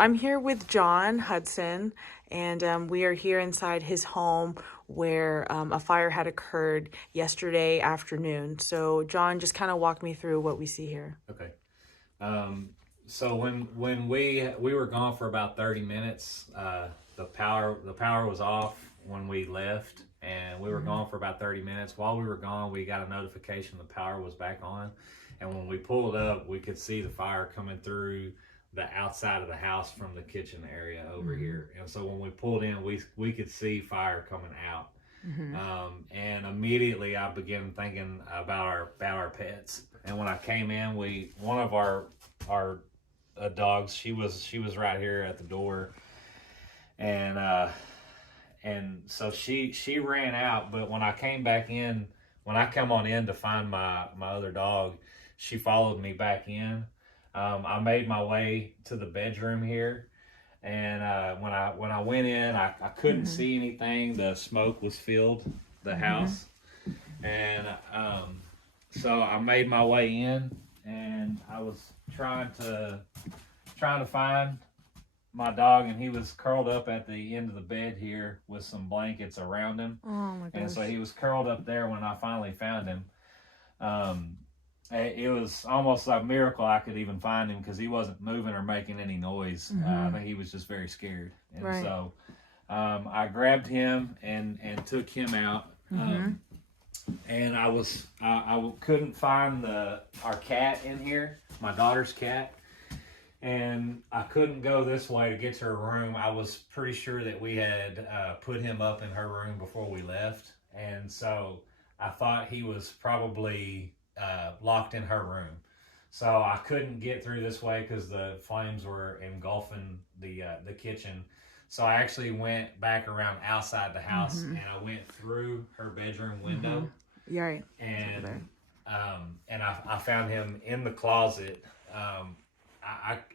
I'm here with John Hutson, and we are here inside his home where a fire had occurred yesterday afternoon. So, John, just kind of walk me through what we see here. Okay. So when we were gone for about 30 minutes, the power was off when we left, and we were gone for about 30 minutes. While we were gone, we got a notification the power was back on, and when we pulled up, we could see the fire coming through the outside of the house from the kitchen area over here. And so when we pulled in, we could see fire coming out. And immediately I began thinking about our pets. And when I came in, one of our dogs, she was right here at the door, and so she ran out. But when I came back in, when I come on in to find my other dog, she followed me back in. I made my way to the bedroom here, and when I went in, I couldn't see anything. The smoke was filled the house, and so I made my way in, and I was trying to find my dog, and he was curled up at the end of the bed here with some blankets around him. Oh my gosh. And so he was curled up there when I finally found him. It was almost a miracle I could even find him, because he wasn't moving or making any noise. I think he was just very scared. And so I grabbed him and took him out. And I couldn't find our cat in here, my daughter's cat. And I couldn't go this way to get to her room. I was pretty sure that we had put him up in her room before we left. And so I thought he was probably locked in her room. So I couldn't get through this way because the flames were engulfing the kitchen. So I actually went back around outside the house, and I went through her bedroom window. Yeah, right. And I found him in the closet. I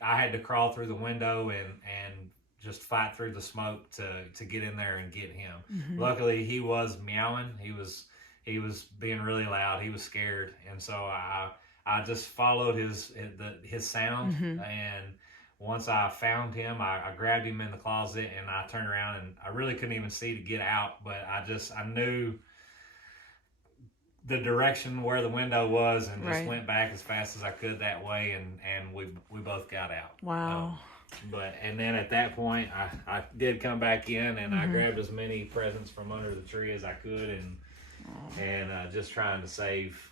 had to crawl through the window and just fight through the smoke to get in there and get him. Luckily, he was meowing. He was being really loud. He was scared, and so I just followed his sound. And once I found him, I grabbed him in the closet, and I turned around, and I really couldn't even see to get out, but I knew the direction where the window was, and just went back as fast as I could that way, and we both got out. Wow. And then at that point, I did come back in, and I grabbed as many presents from under the tree as I could, and just trying to save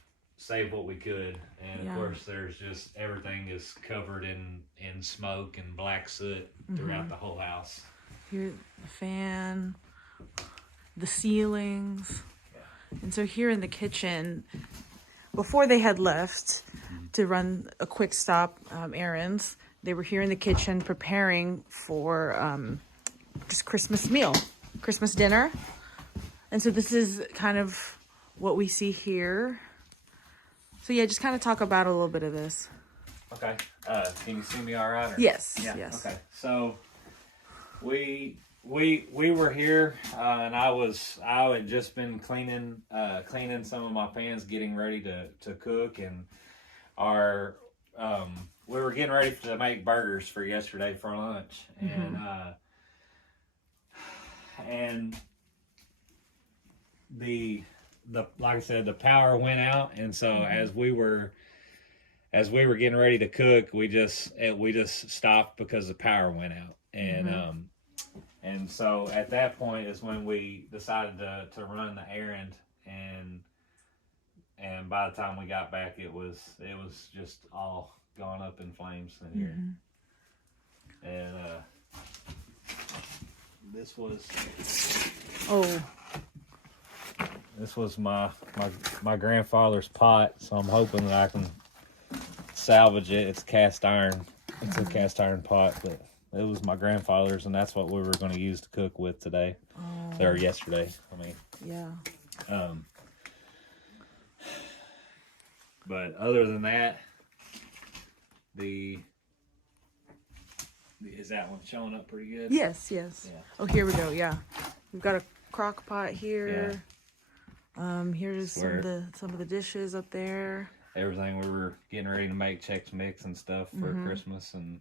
what we could. And of course, there's just everything is covered in smoke and black soot throughout the whole house. Here, the fan, the ceilings. And so here in the kitchen, before they had left to run a quick stop errands, they were here in the kitchen preparing for just Christmas dinner. And so this is kind of what we see here. So yeah, just kind of talk about a little bit of this. Okay. Can you see me all right? Or? Yes. Yeah. Yes. Okay. So we were here, and I had just been cleaning some of my pans, getting ready to cook, and we were getting ready to make burgers for yesterday for lunch, and the like I said, the power went out, and so as we were getting ready to cook, we just stopped because the power went out, and so at that point is when we decided to run the errand, and by the time we got back, it was just all gone up in flames in here. And this was my grandfather's pot, so I'm hoping that I can salvage it. It's cast iron. It's a cast iron pot, but it was my grandfather's, and that's what we were going to use to cook with today. Or yesterday. Yeah. But other than that, is that one showing up pretty good? Yes. Yeah. Oh, here we go. Yeah. We've got a crock pot here. Here's some of the dishes up there. Everything we were getting ready to make Chex Mix and stuff for Christmas, and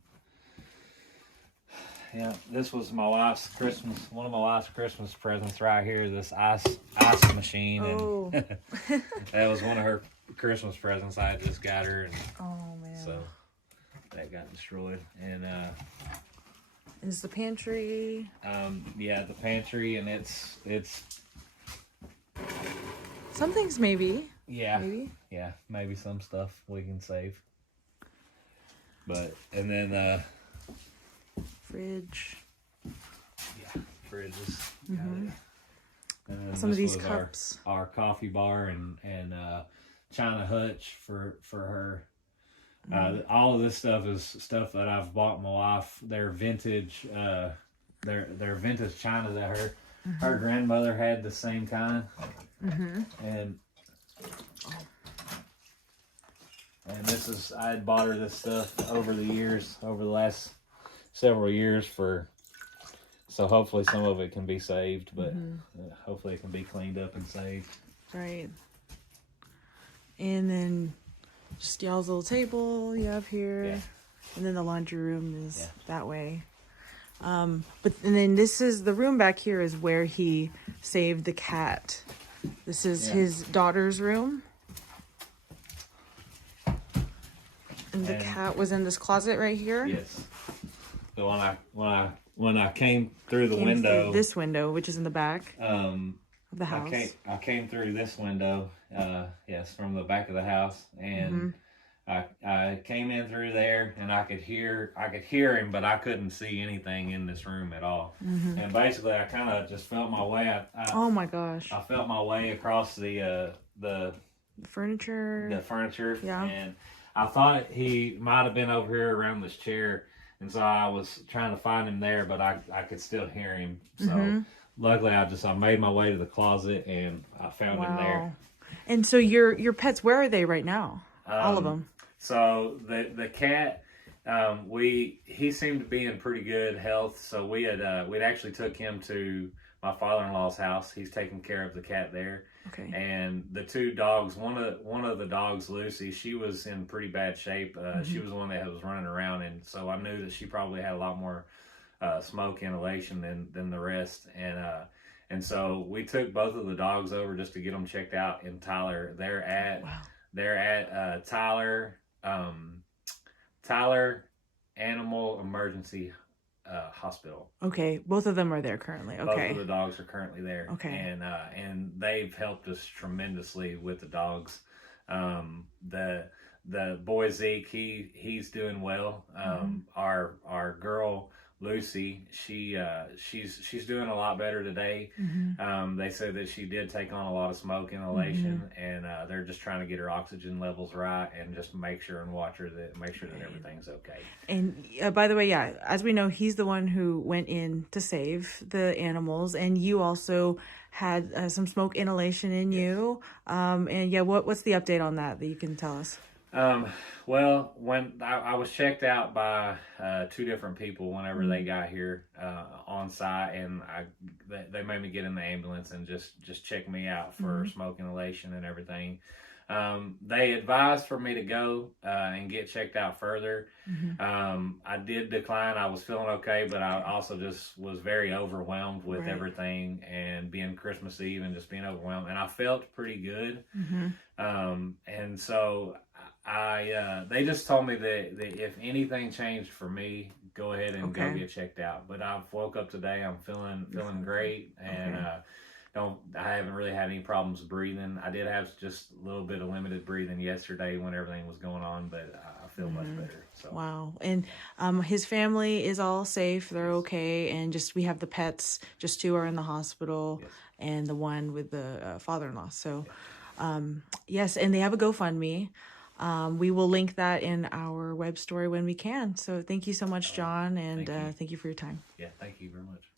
Yeah, this was my wife's Christmas. One of my wife's Christmas presents right here. This ice machine, Oh. and that was one of her Christmas presents. I had just got her, and Oh man. so that got destroyed. And is the pantry? yeah, the pantry, and it's Some things maybe. yeah, Maybe. yeah, maybe some stuff we can save. But and then Fridge. yeah, fridges. Mm-hmm. And Some of this these was cups. Our coffee bar and China Hutch for her. All of this stuff is stuff that I've bought my wife. They're vintage. They're vintage china that her grandmother had the same kind. And this is, I had bought her this stuff over the last several years so hopefully some of it can be saved, but hopefully it can be cleaned up and saved. Right. And then just y'all's little table you have here. Yeah. And then the laundry room is that way. And then this is, the room back here is where he saved the cat. This is his daughter's room. And the cat was in this closet right here. Yes. So when I came through the window, through this window, which is in the back of the house. I came through this window, yes, from the back of the house, and I came in through there, and I could hear him, but I couldn't see anything in this room at all. And basically, I kind of just felt my way. Oh my gosh! I felt my way across the furniture. Yeah. And I thought he might have been over here around this chair, and so I was trying to find him there, but I could still hear him. So luckily, I made my way to the closet, and I found him there. And so your pets, where are they right now? All of them. So the cat, he seemed to be in pretty good health. So we'd actually took him to my father-in-law's house. He's taking care of the cat there. Okay. And the two dogs, one of the dogs, Lucy, she was in pretty bad shape. She was the one that was running around, and so I knew that she probably had a lot more smoke inhalation than the rest. And so we took both of the dogs over just to get them checked out in Tyler. They're at Tyler Animal Emergency Hospital. Okay, both of them are there currently. Okay, both of the dogs are currently there. Okay, and they've helped us tremendously with the dogs. The boy Zeke, he's doing well. Our girl Lucy, she's doing a lot better today. They said that she did take on a lot of smoke inhalation, and they're just trying to get her oxygen levels right and just make sure and watch her make sure that everything's okay. And by the way, as we know, he's the one who went in to save the animals, and you also had some smoke inhalation in you. And what's the update on that you can tell us? Well, when I was checked out by two different people whenever they got here on site, and they made me get in the ambulance and just check me out for smoke inhalation and everything. They advised for me to go and get checked out further. I did decline. I was feeling okay, but I also just was very overwhelmed with everything, and being Christmas Eve and just being overwhelmed. And I felt pretty good. And so they just told me that if anything changed for me, go ahead and go get checked out. But I've woke up today. I'm feeling great, and I haven't really had any problems breathing. I did have just a little bit of limited breathing yesterday when everything was going on, but I feel much better. So. Wow. And his family is all safe. They're okay. And we have the pets. Just two are in the hospital, and the one with the father-in-law. So, yes, and they have a GoFundMe. We will link that in our web story when we can. So thank you so much, John, and thank you for your time. Yeah, thank you very much.